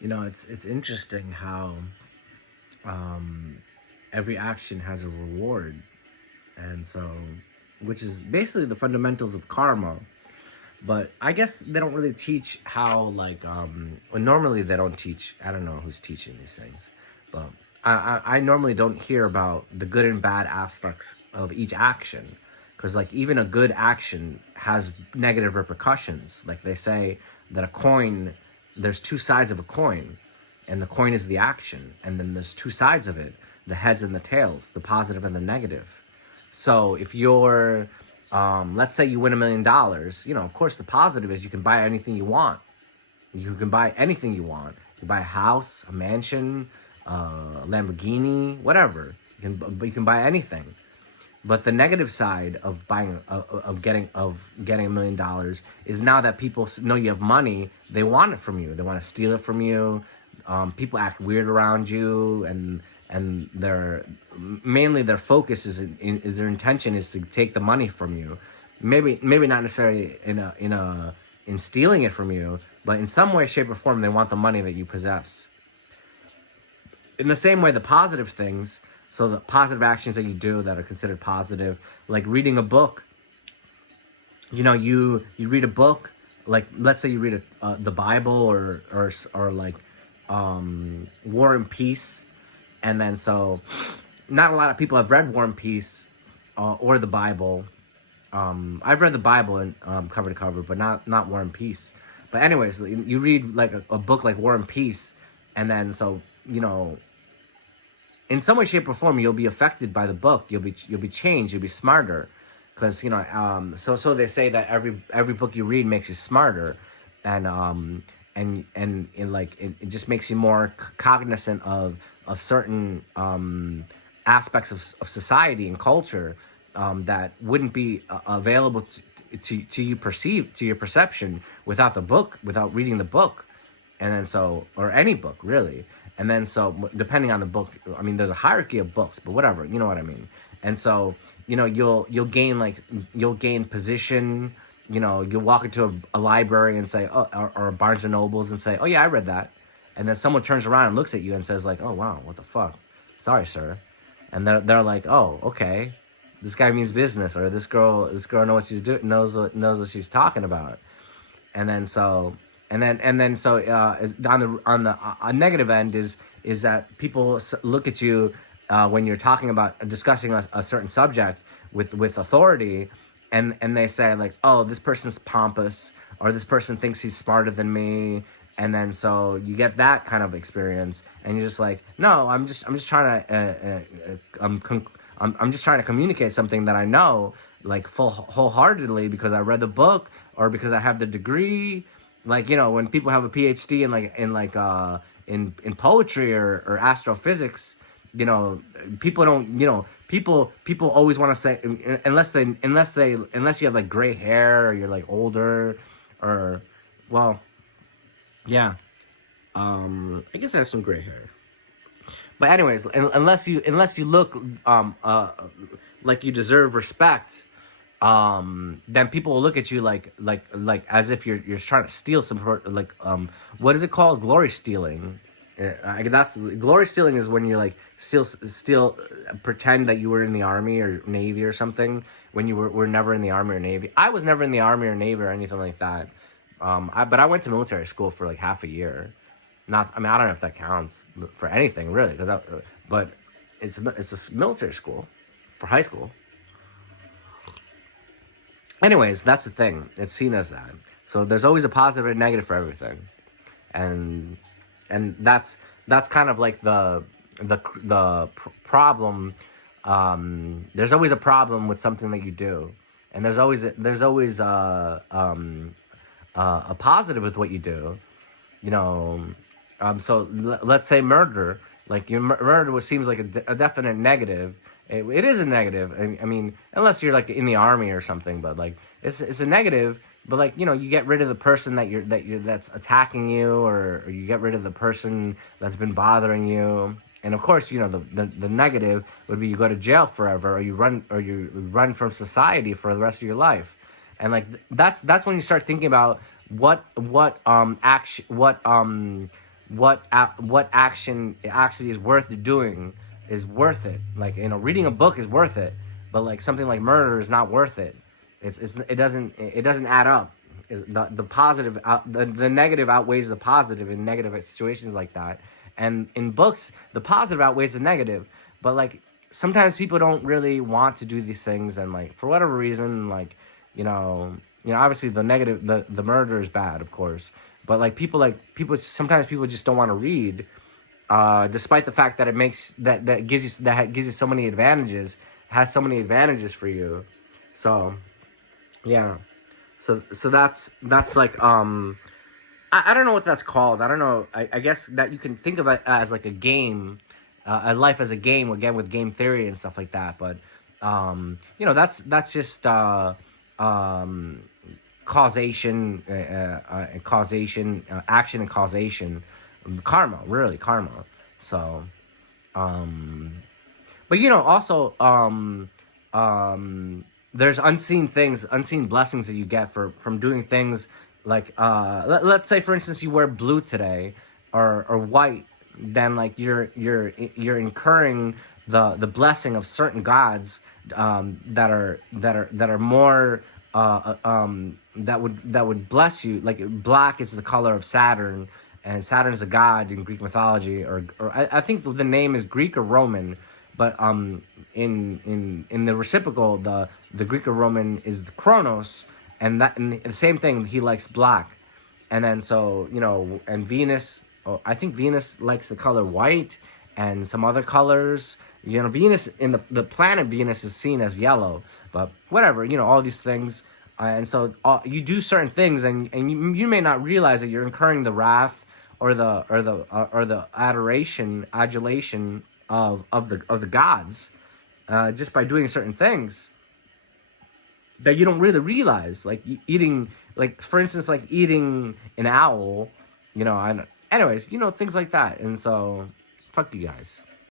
It's interesting how um, every action has a reward, and so which is basically the fundamentals of karma. But I guess they don't really teach how well, normally they don't teach. I don't know who's teaching these things, but I normally don't hear about the good and bad aspects of each action, because like even a good action has negative repercussions. Like they say that a coin, there's two sides of a coin, and the coin is the action, and then there's two sides of it, the heads and the tails, the positive and the negative. So if you're let's say you win $1 million, of course the positive is you can buy anything you want. You can buy anything you want. You can buy a house, a mansion, a Lamborghini, whatever. You can buy anything. But the negative side of buying of getting $1 million is now that people know you have money, they want it from you. They want to steal it from you. People act weird around you, and their focus is their intention is to take the money from you. Maybe not necessarily in stealing it from you, but in some way, shape, or form, they want the money that you possess. In the same way, the positive things, so the positive actions that you do that are considered positive, like reading a book. You read a book, like let's say you read the Bible or like War and Peace, and then so not a lot of people have read War and Peace or the Bible. I've read the Bible in cover to cover, but not War and Peace. But anyways, you read like a book like War and Peace, and then so in some way, shape, or form, you'll be affected by the book. You'll be changed. You'll be smarter, because so they say that every book you read makes you smarter, and it just makes you more cognizant of certain aspects of society and culture that wouldn't be available to your perception without the book, without reading the book. And then so, or any book really. And then so, depending on the book, I mean, there's a hierarchy of books, but whatever, you know what I mean. And so, you'll gain position. You'll walk into a library and say, oh, or Barnes and Nobles and say, oh yeah, I read that. And then someone turns around and looks at you and says like, oh wow, what the fuck? Sorry, sir. And they're like, oh, okay, this guy means business, or this girl knows what she's doing, knows what she's talking about. And then so. And then so on the negative end is that people look at you when you're talking about discussing a certain subject with authority, and they say like, oh, this person's pompous, or this person thinks he's smarter than me. And then so you get that kind of experience, and you're just like, no, I'm just trying to I'm just trying to communicate something that I know, like wholeheartedly, because I read the book or because I have the degree. Like, when people have a PhD in poetry or astrophysics, people don't, people always want to say, unless you have like gray hair, or you're like older, or, well, yeah, I guess I have some gray hair. But anyways, unless you look like you deserve respect, then people will look at you like as if you're trying to steal some sort, like what is it called? Glory stealing. That's glory stealing is when you like steal pretend that you were in the army or navy or something when you were never in the army or navy. I was never in the army or navy or anything like that. But I went to military school for like half a year. I don't know if that counts for anything really, but it's a military school for high school. Anyways, that's the thing. It's seen as that. So there's always a positive and negative for everything, and that's kind of like the problem. There's always a problem with something that you do, and there's always a positive with what you do. So let's say murder. Like murder, what seems like a definite negative. It is a negative. I mean, unless you're like in the army or something, but like it's a negative. But like you get rid of the person that's attacking you, or you get rid of the person that's been bothering you. And of course, the negative would be you go to jail forever, or you run from society for the rest of your life. And like that's when you start thinking about what what action actually is worth doing is worth it. Like, reading a book is worth it, but like something like murder is not worth it. It doesn't add up. The positive the negative outweighs the positive in negative situations like that. And in books, the positive outweighs the negative. But like sometimes people don't really want to do these things, and like for whatever reason, like obviously the negative, the murder is bad, of course. But like people sometimes people just don't want to read, despite the fact that it makes that gives you so many advantages, has so many advantages for you. So yeah. So that's like I don't know what that's called. I don't know. I guess that you can think of it as like a game, a life as a game, again with game theory and stuff like that. But that's just causation, action and causation, karma, really karma. So, but also there's unseen things, unseen blessings that you get from doing things like let's say for instance you wear blue today or white, then like you're incurring the blessing of certain gods that are more that would bless you. Like black is the color of Saturn, and Saturn is a god in Greek mythology, or I think the name is Greek or Roman. But in the reciprocal, the Greek or Roman is the Kronos, and the same thing. He likes black, and then so and Venus. Oh, I think Venus likes the color white and some other colors. Venus in the planet Venus is seen as yellow, but whatever. All these things, and so you do certain things, and you may not realize that you're incurring the wrath or the adulation of the gods, just by doing certain things that you don't really realize, like eating, like for instance, like eating an owl, anyways, things like that. And so fuck you guys.